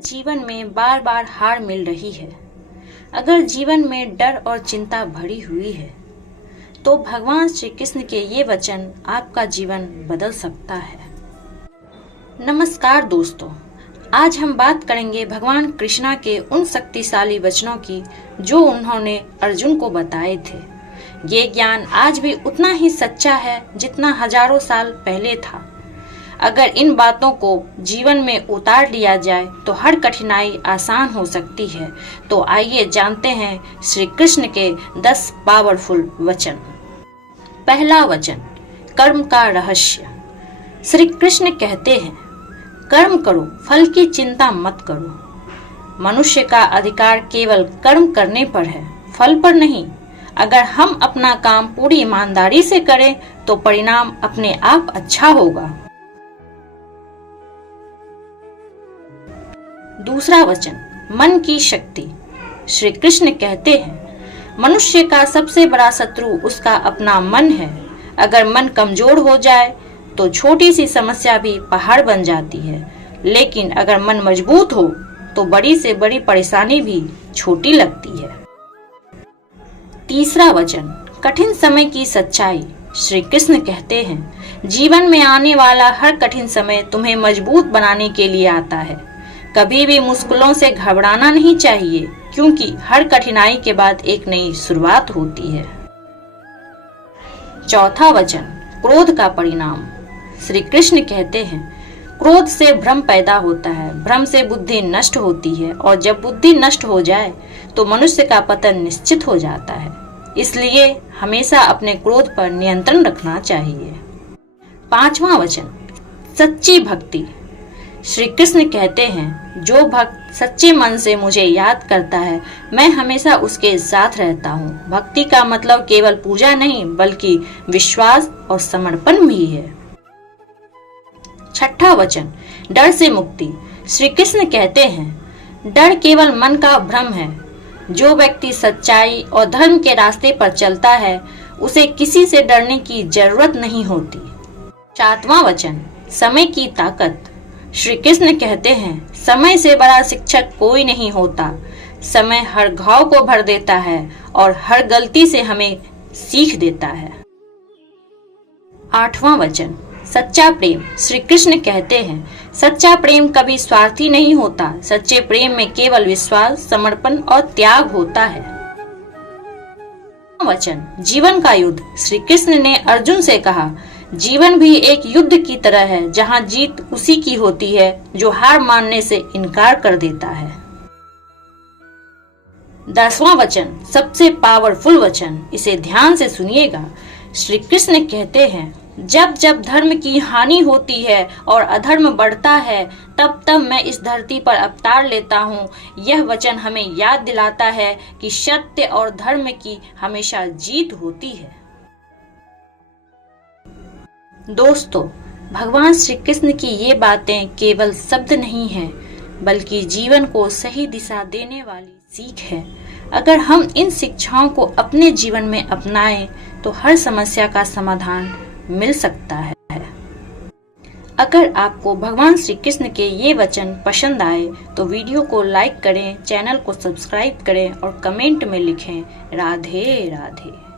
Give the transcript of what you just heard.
जीवन में बार बार हार मिल रही है। अगर जीवन में डर और चिंता भरी हुई है तो भगवान श्री कृष्ण के ये वचन आपका जीवन बदल सकता है। नमस्कार दोस्तों, आज हम बात करेंगे भगवान कृष्णा के उन शक्तिशाली वचनों की जो उन्होंने अर्जुन को बताए थे। ये ज्ञान आज भी उतना ही सच्चा है जितना हजारों साल पहले था। अगर इन बातों को जीवन में उतार लिया जाए तो हर कठिनाई आसान हो सकती है। तो आइए जानते हैं श्री कृष्ण के 10 पावरफुल वचन। पहला वचन, कर्म का रहस्य। श्री कृष्ण कहते हैं, कर्म करो, फल की चिंता मत करो। मनुष्य का अधिकार केवल कर्म करने पर है, फल पर नहीं। अगर हम अपना काम पूरी ईमानदारी से करें तो परिणाम अपने आप अच्छा होगा। दूसरा वचन, मन की शक्ति। श्री कृष्ण कहते हैं, मनुष्य का सबसे बड़ा शत्रु उसका अपना मन है। अगर मन कमजोर हो जाए तो छोटी सी समस्या भी पहाड़ बन जाती है, लेकिन अगर मन मजबूत हो तो बड़ी से बड़ी परेशानी भी छोटी लगती है। तीसरा वचन, कठिन समय की सच्चाई। श्री कृष्ण कहते हैं, जीवन में आने वाला हर कठिन समय तुम्हें मजबूत बनाने के लिए आता है। कभी भी मुश्किलों से घबराना नहीं चाहिए, क्योंकि हर कठिनाई के बाद एक नई शुरुआत होती है। चौथा वचन, क्रोध का परिणाम। श्री कृष्ण कहते हैं, क्रोध से भ्रम पैदा होता है, भ्रम से बुद्धि नष्ट होती है, और जब बुद्धि नष्ट हो जाए तो मनुष्य का पतन निश्चित हो जाता है। इसलिए हमेशा अपने क्रोध पर नियंत्रण रखना चाहिए। पांचवा वचन, सच्ची भक्ति। श्री कृष्ण कहते हैं, जो भक्त सच्चे मन से मुझे याद करता है, मैं हमेशा उसके साथ रहता हूँ। भक्ति का मतलब केवल पूजा नहीं, बल्कि विश्वास और समर्पण भी है। छठा वचन, डर से मुक्ति। श्री कृष्ण कहते हैं, डर केवल मन का भ्रम है। जो व्यक्ति सच्चाई और धर्म के रास्ते पर चलता है, उसे किसी से डरने की जरूरत नहीं होती। सातवां वचन, समय की ताकत। श्री कृष्ण कहते हैं, समय से बड़ा शिक्षक कोई नहीं होता। समय हर घाव को भर देता है और हर गलती से हमें सीख देता है। आठवां वचन, सच्चा प्रेम। श्री कृष्ण कहते हैं, सच्चा प्रेम कभी स्वार्थी नहीं होता। सच्चे प्रेम में केवल विश्वास, समर्पण और त्याग होता है। वचन, जीवन का युद्ध। श्री कृष्ण ने अर्जुन से कहा, जीवन भी एक युद्ध की तरह है, जहां जीत उसी की होती है जो हार मानने से इनकार कर देता है। 10वां वचन, सबसे पावरफुल वचन, इसे ध्यान से सुनिएगा। श्री कृष्ण कहते हैं, जब जब धर्म की हानि होती है और अधर्म बढ़ता है, तब तब मैं इस धरती पर अवतार लेता हूँ। यह वचन हमें याद दिलाता है कि सत्य और धर्म की हमेशा जीत होती है। दोस्तों, भगवान श्री कृष्ण की ये बातें केवल शब्द नहीं हैं, बल्कि जीवन को सही दिशा देने वाली सीख है। अगर हम इन शिक्षाओं को अपने जीवन में अपनाएं तो हर समस्या का समाधान मिल सकता है। अगर आपको भगवान श्री कृष्ण के ये वचन पसंद आए तो वीडियो को लाइक करें, चैनल को सब्सक्राइब करें और कमेंट में लिखें, राधे राधे।